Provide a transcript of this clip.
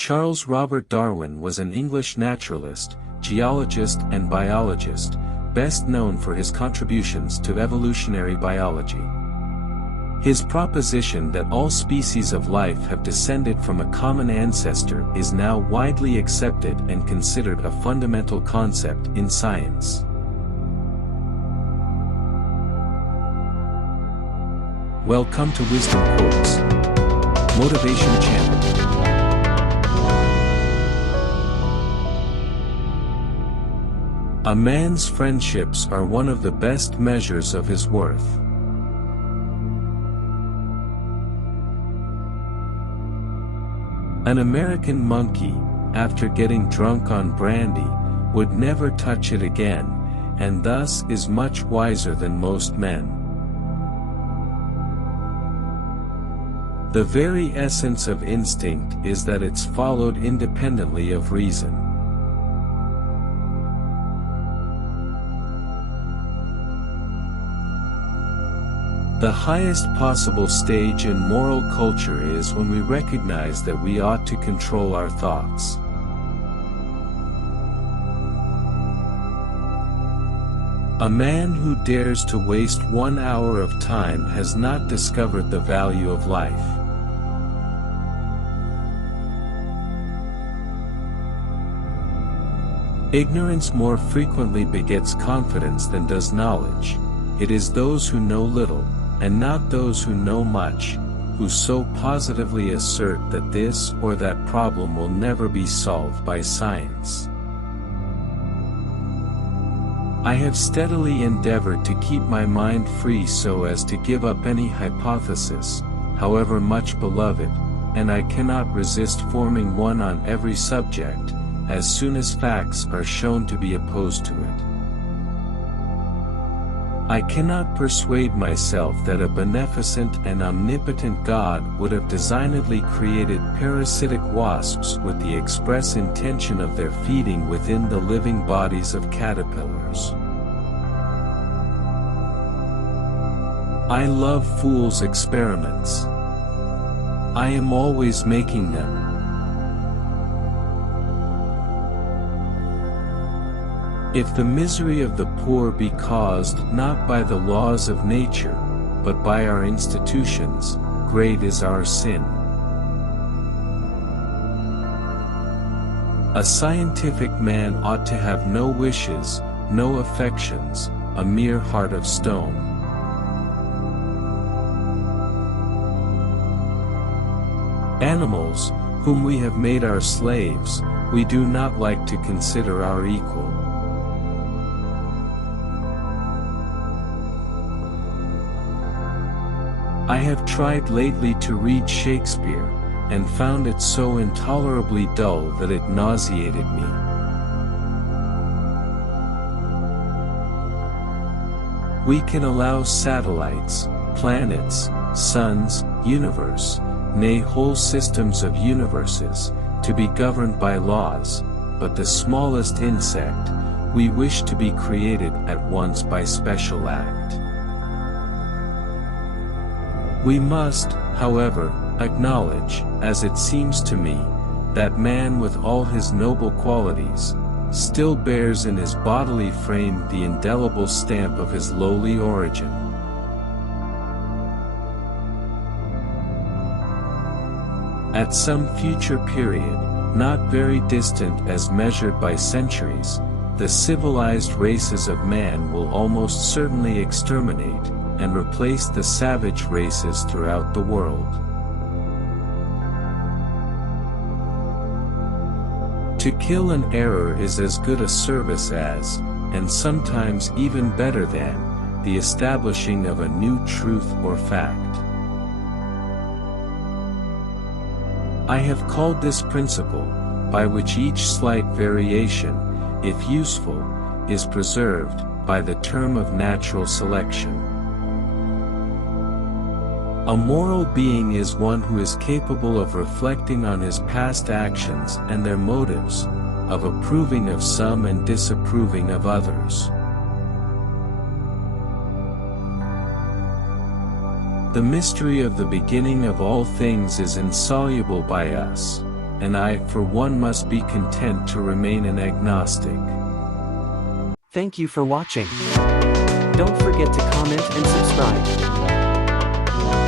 Charles Robert Darwin was an English naturalist, geologist and biologist, best known for his contributions to evolutionary biology. His proposition that all species of life have descended from a common ancestor is now widely accepted and considered a fundamental concept in science. Welcome to Wisdom Quotes, Motivation Channel. A man's friendships are one of the best measures of his worth. An American monkey, after getting drunk on brandy, would never touch it again, and thus is much wiser than most men. The very essence of instinct is that it's followed independently of reason. The highest possible stage in moral culture is when we recognize that we ought to control our thoughts. A man who dares to waste 1 hour of time has not discovered the value of life. Ignorance more frequently begets confidence than does knowledge. It is those who know little, and not those who know much, who so positively assert that this or that problem will never be solved by science. I have steadily endeavored to keep my mind free so as to give up any hypothesis, however much beloved, and I cannot resist forming one on every subject, as soon as facts are shown to be opposed to it. I cannot persuade myself that a beneficent and omnipotent God would have designedly created parasitic wasps with the express intention of their feeding within the living bodies of caterpillars. I love fools' experiments. I am always making them. If the misery of the poor be caused not by the laws of nature, but by our institutions, great is our sin. A scientific man ought to have no wishes, no affections, a mere heart of stone. Animals, whom we have made our slaves, we do not like to consider our equal. I have tried lately to read Shakespeare, and found it so intolerably dull that it nauseated me. We can allow satellites, planets, suns, universe, nay whole systems of universes, to be governed by laws, but the smallest insect, we wish to be created at once by special act. We must, however, acknowledge, as it seems to me, that man with all his noble qualities, still bears in his bodily frame the indelible stamp of his lowly origin. At some future period, not very distant as measured by centuries, the civilized races of man will almost certainly exterminate, and replace the savage races throughout the world. To kill an error is as good a service as, and sometimes even better than, the establishing of a new truth or fact. I have called this principle, by which each slight variation, if useful, is preserved, by the term of natural selection. A moral being is one who is capable of reflecting on his past actions and their motives, of approving of some and disapproving of others. The mystery of the beginning of all things is insoluble by us, and I for one must be content to remain an agnostic. Thank you for watching. Don't forget to comment and subscribe.